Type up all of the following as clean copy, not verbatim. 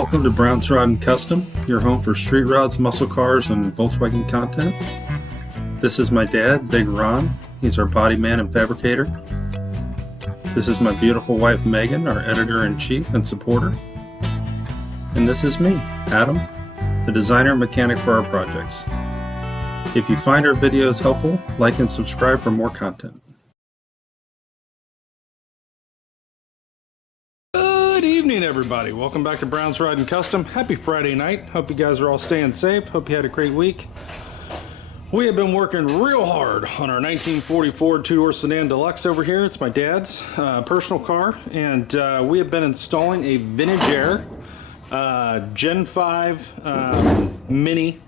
Welcome to Brown's Rod and Custom, your home for street rods, muscle cars, and Volkswagen content. This is my dad, Big Ron. He's our body man and fabricator. This is my beautiful wife, Megan, our editor-in-chief and supporter. And this is me, Adam, the designer and mechanic for our projects. If you find our videos helpful, like and subscribe for more content. Good evening, everybody. Welcome back to Brown's Rod and Custom. Happy Friday night. Hope you guys are all staying safe. Hope you had a great week. We have been working real hard on our 1944 two-door sedan deluxe over here. It's my dad's personal car, and we have been installing a vintage air Gen 5 mini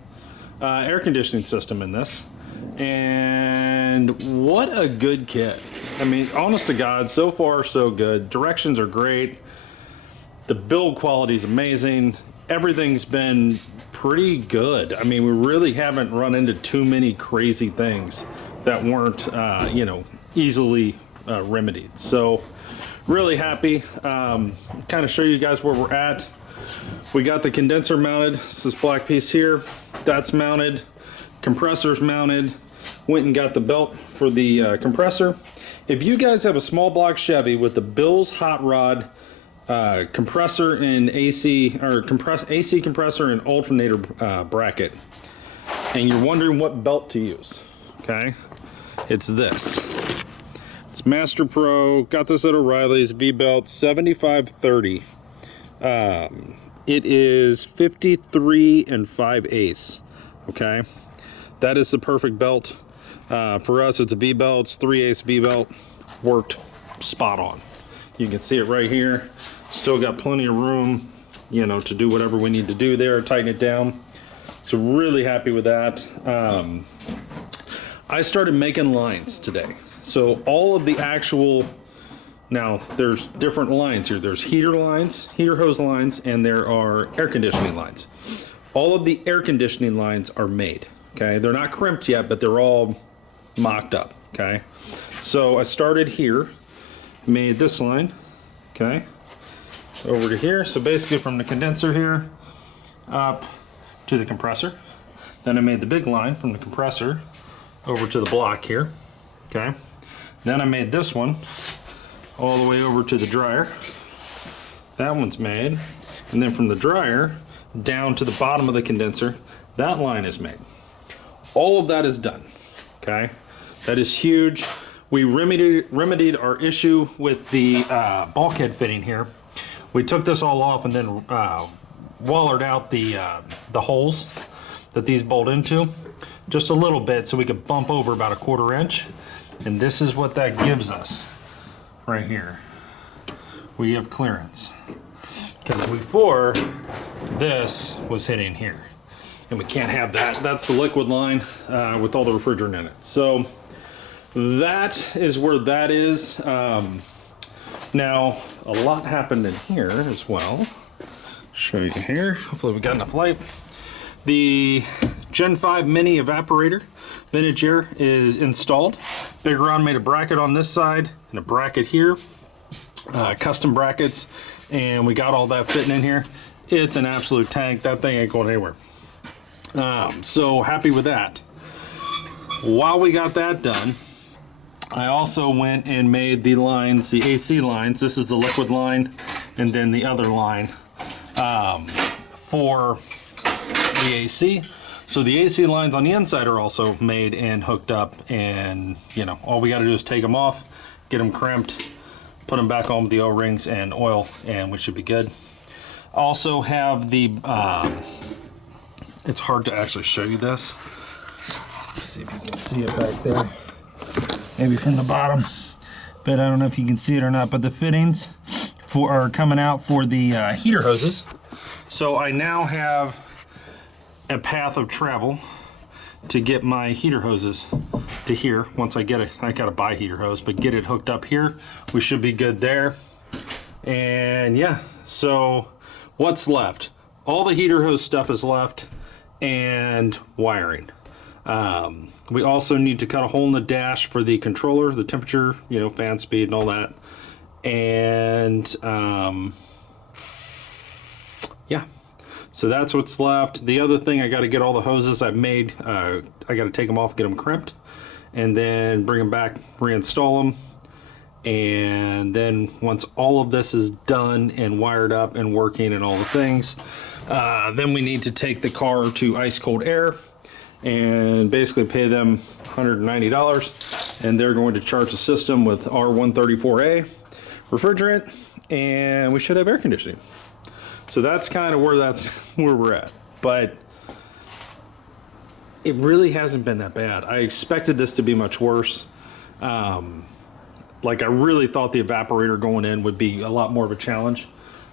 air conditioning system in this. And what a good kit. I mean, honest to God, so far so good. Directions are great. The build quality is amazing. Everything's been pretty good. I mean, we really haven't run into too many crazy things that weren't, easily remedied. So really happy. Kind of show you guys where we're at. We got the condenser mounted. It's this black piece here. That's mounted. Compressor's mounted. Went and got the belt for the compressor. If you guys have a small block Chevy with the Bill's hot rod compressor and AC compressor and alternator bracket, and you're wondering what belt to use, okay, it's this. It's Master Pro. Got this at O'Reilly's. V-belt 7530. It is 53 5/8. Okay, that is the perfect belt. For us, it's a V-belt. It's 3/8 V-belt. Worked spot on. You can see it right here. Still got plenty of room, to do whatever we need to do there, tighten it down. So really happy with that. I started making lines today. So all of the actual, now there's different lines here. There's heater lines, heater hose lines, and there are air conditioning lines. All of the air conditioning lines are made, okay? They're not crimped yet, but they're all mocked up, okay? So I started here, made this line, okay, over to here. So basically from the condenser here up to the compressor. Then I made the big line from the compressor over to the block here, okay. Then I made this one all the way over to the dryer. That one's made. And then from the dryer down to the bottom of the condenser, that line is made. All of that is done, okay. That is huge. We remedied our issue with the bulkhead fitting here. We took this all off and then wallered out the holes that these bolt into just a little bit so we could bump over about 1/4 inch. And this is what that gives us right here. We have clearance. Because before, this was hitting here. And we can't have that. That's the liquid line with all the refrigerant in it. So that is where that is. Now, a lot happened in here as well. Show you here. Hopefully we got enough light. The Gen 5 mini evaporator vintage air is installed. Big Ron made a bracket on this side and a bracket here. Custom brackets. And we got all that fitting in here. It's an absolute tank. That thing ain't going anywhere. So happy with that. While we got that done, I also went and made the lines, the AC lines. This is the liquid line, and then the other line for the AC. So the AC lines on the inside are also made and hooked up, and all we got to do is take them off, get them crimped, put them back on with the O-rings and oil, and we should be good. Also have the, it's hard to actually show you this. Let's see if you can see it back there. Maybe from the bottom, but I don't know if you can see it or not, but the fittings are coming out for the heater hoses. So I now have a path of travel to get my heater hoses to here. Once I get it, I gotta buy heater hose, but get it hooked up here, we should be good there. And yeah, so what's left? All the heater hose stuff is left, and wiring. We also need to cut a hole in the dash for the controller, the temperature, fan speed and all that. And yeah, so that's what's left. The other thing, I got to get all the hoses I've made. I got to take them off, get them crimped, and then bring them back, reinstall them. And then once all of this is done and wired up and working and all the things, then we need to take the car to Ice Cold Air and basically pay them $190, and they're going to charge the system with R134A refrigerant, and we should have air conditioning. So that's kind of where we're at. But it really hasn't been that bad. I expected this to be much worse. Like, I really thought the evaporator going in would be a lot more of a challenge.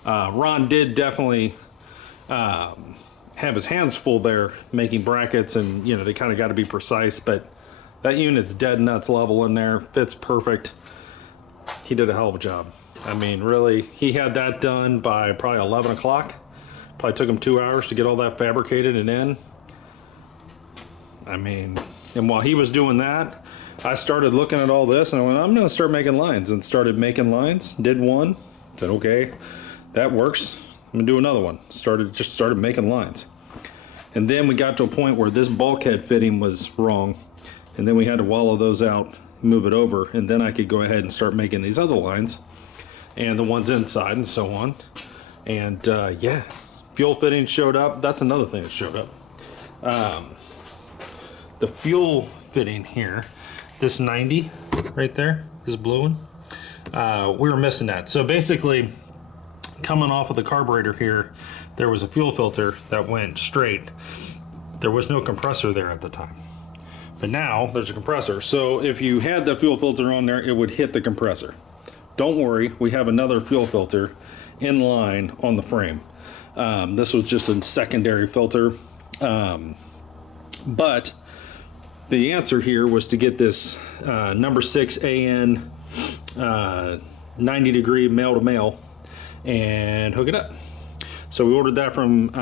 Ron did definitely have his hands full there making brackets, and you know, they kind of got to be precise, but that unit's dead nuts level in there, fits perfect. He did a hell of a job. I mean, really, he had that done by probably 11 o'clock. Probably took him 2 hours to get all that fabricated and in. I mean, and while he was doing that, I started looking at all this and I went, I'm going to start making lines, and started making lines. Did one, said, okay, that works. I'm going to do another one. Just started making lines. And then we got to a point where this bulkhead fitting was wrong. And then we had to wallow those out, move it over, and then I could go ahead and start making these other lines and the ones inside and so on. And yeah, fuel fitting showed up. That's another thing that showed up. The fuel fitting here, this 90 right there, this blue one, we were missing that. So basically, coming off of the carburetor here, there was a fuel filter that went straight. There was no compressor there at the time, but now there's a compressor. So if you had the fuel filter on there, it would hit the compressor. Don't worry, we have another fuel filter in line on the frame. This was just a secondary filter, but the answer here was to get this number 6 AN 90 degree male to male and hook it up. So we ordered that from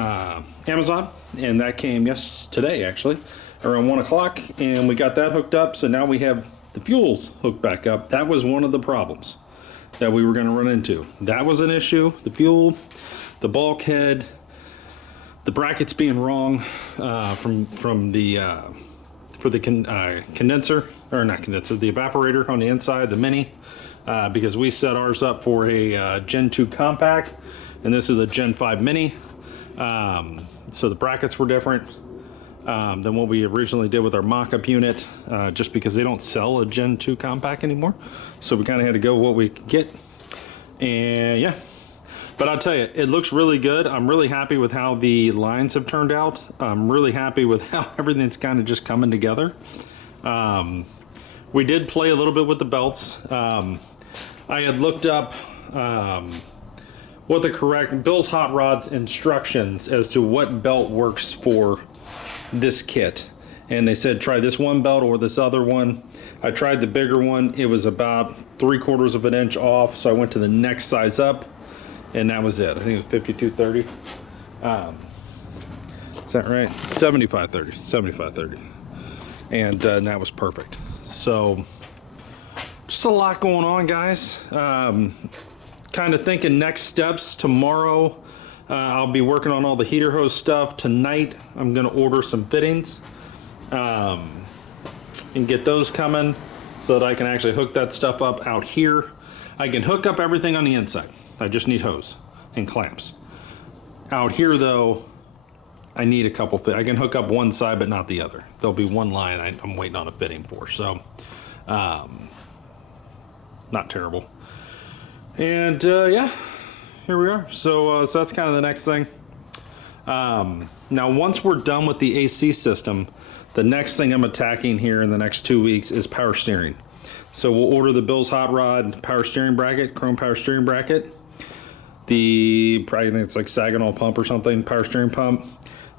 Amazon, and that came today actually around 1 o'clock, and we got that hooked up. So now we have the fuels hooked back up. That was one of the problems that we were going to run into. That was an issue. The fuel, the bulkhead, the brackets being wrong from the for the condenser, or not condenser, the evaporator on the inside, the mini, because we set ours up for a Gen 2 compact, and this is a Gen 5 mini. So the brackets were different than what we originally did with our mock-up unit, just because they don't sell a Gen 2 compact anymore. So we kind of had to go what we could get, and yeah. But I'll tell you, it looks really good. I'm really happy with how the lines have turned out. I'm really happy with how everything's kind of just coming together. We did play a little bit with the belts. I had looked up what the correct Bill's Hot Rods instructions as to what belt works for this kit. And they said, try this one belt or this other one. I tried the bigger one. It was about 3/4 of an inch off. So I went to the next size up, and that was it. I think it was 5230. Is that right? 7530. And that was perfect. So just a lot going on, guys. Kind of thinking next steps tomorrow. I'll be working on all the heater hose stuff. Tonight I'm going to order some fittings and get those coming so that I can actually hook that stuff up out here. I can hook up everything on the inside. I just need hose and clamps. Out here though, I need a couple I can hook up one side but not the other. There'll be one line I'm waiting on a fitting for. So not terrible. And yeah, here we are. So that's kind of the next thing. Now once we're done with the AC system, the next thing I'm attacking here in the next 2 weeks is power steering. So we'll order the Bill's Hot Rod power steering bracket, chrome power steering bracket. Probably think it's like Saginaw pump or something, power steering pump.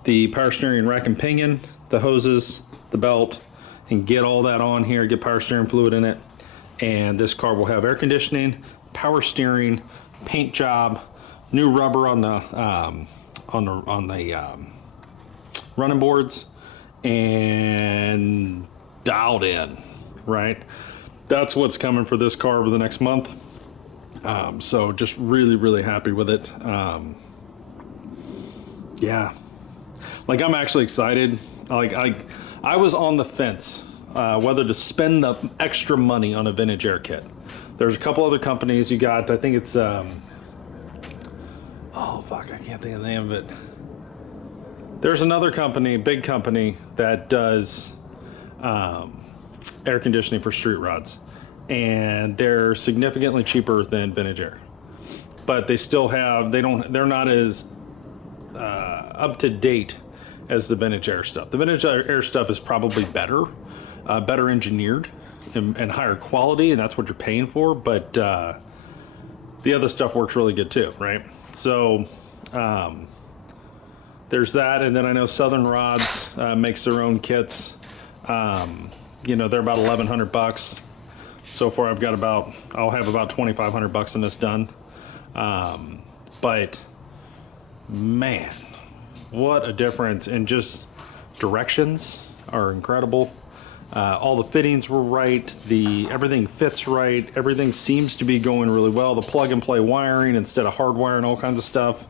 The power steering rack and pinion, the hoses, the belt, and get all that on here, get power steering fluid in it. And this car will have air conditioning, power steering, paint job, new rubber on the running boards, and dialed in, right? That's what's coming for this car over the next month. So just really, really happy with it. Yeah. Like, I'm actually excited. Like, I was on the fence whether to spend the extra money on a vintage air kit. There's a couple other companies. You got, I think it's, oh fuck, I can't think of the name of it. There's another company, big company, that does air conditioning for street rods. And they're significantly cheaper than vintage air. But they still have, they're not as up to date as the vintage air stuff. The vintage air stuff is probably better engineered and higher quality, and that's what you're paying for. But the other stuff works really good too, right? So there's that, and then I know Southern Rods makes their own kits. You know, they're about $1,100. So far, I'll have about $2,500 in this done. But man, what a difference! And just directions are incredible. All the fittings were right. Everything fits right. Everything seems to be going really well. The plug and play wiring instead of hardwiring, all kinds of stuff.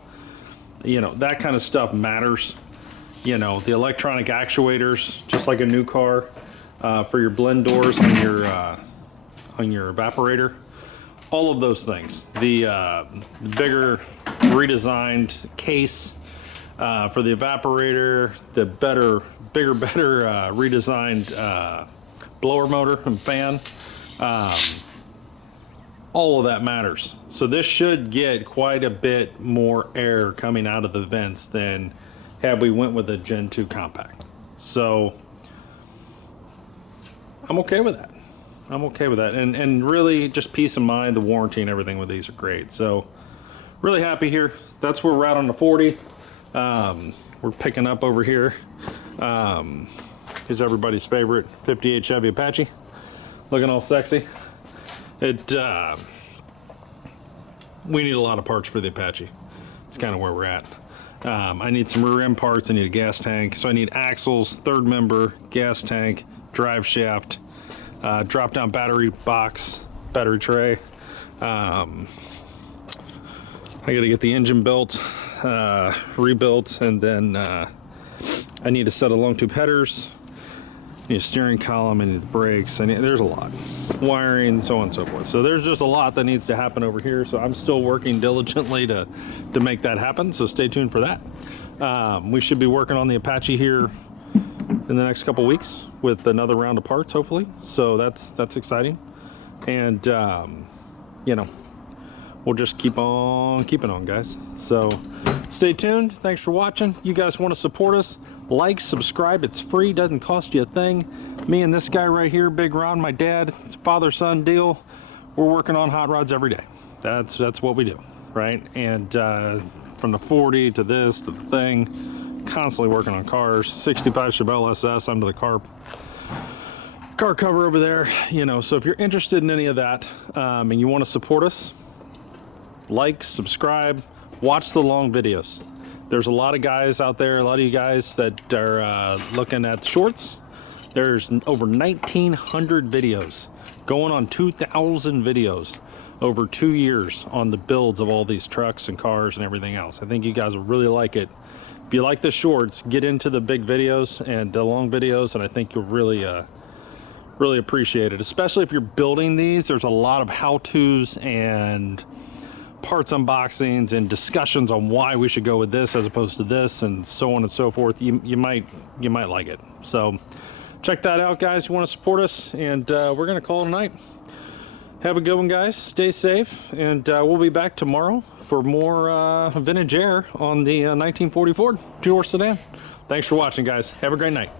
You know, that kind of stuff matters. You know, the electronic actuators, just like a new car, for your blend doors on your evaporator. All of those things. The bigger redesigned case for the evaporator, the bigger, better redesigned blower motor and fan. All of that matters. So this should get quite a bit more air coming out of the vents than had we went with a Gen 2 compact. So I'm okay with that. I'm okay with that. And really just peace of mind, the warranty and everything with these are great. So really happy here. That's where we're at on the 40. We're picking up over here. Here's everybody's favorite 58 Chevy Apache. Looking all sexy. We need a lot of parts for the Apache. It's kind of where we're at. I need some rear end parts. I need a gas tank. So I need axles, third member, gas tank, drive shaft, drop down battery box, battery tray. I got to get the engine built, rebuilt, and then I need a set of long tube headers. I need a steering column, I need the brakes. There's a lot, wiring, so on and so forth. So there's just a lot that needs to happen over here. So I'm still working diligently to make that happen. So stay tuned for that. We should be working on the Apache here in the next couple weeks with another round of parts, hopefully. So that's exciting. And you know, we'll just keep on keeping on, guys. So stay tuned. Thanks for watching. You guys want to support us? Like, subscribe. It's free, doesn't cost you a thing. Me and this guy right here, Big Ron, my dad, it's a father-son deal. We're working on hot rods every day. That's what we do, right? And from the 40 to this to the thing, constantly working on cars. 65 Chevelle SS under the car cover over there. You know, so if you're interested in any of that and you want to support us, like, subscribe, watch the long videos. There's a lot of guys out there, a lot of you guys that are looking at shorts. There's over 1,900 videos, going on 2,000 videos over 2 years on the builds of all these trucks and cars and everything else. I think you guys will really like it. If you like the shorts, get into the big videos and the long videos, and I think you'll really appreciate it. Especially if you're building these, there's a lot of how-tos and parts unboxings and discussions on why we should go with this as opposed to this, and so on and so forth. You might like it. So check that out, guys. You want to support us, and we're gonna call it a night. Have a good one, guys. Stay safe, and we'll be back tomorrow for more vintage air on the 1944 two-door sedan. Thanks for watching, guys. Have a great night.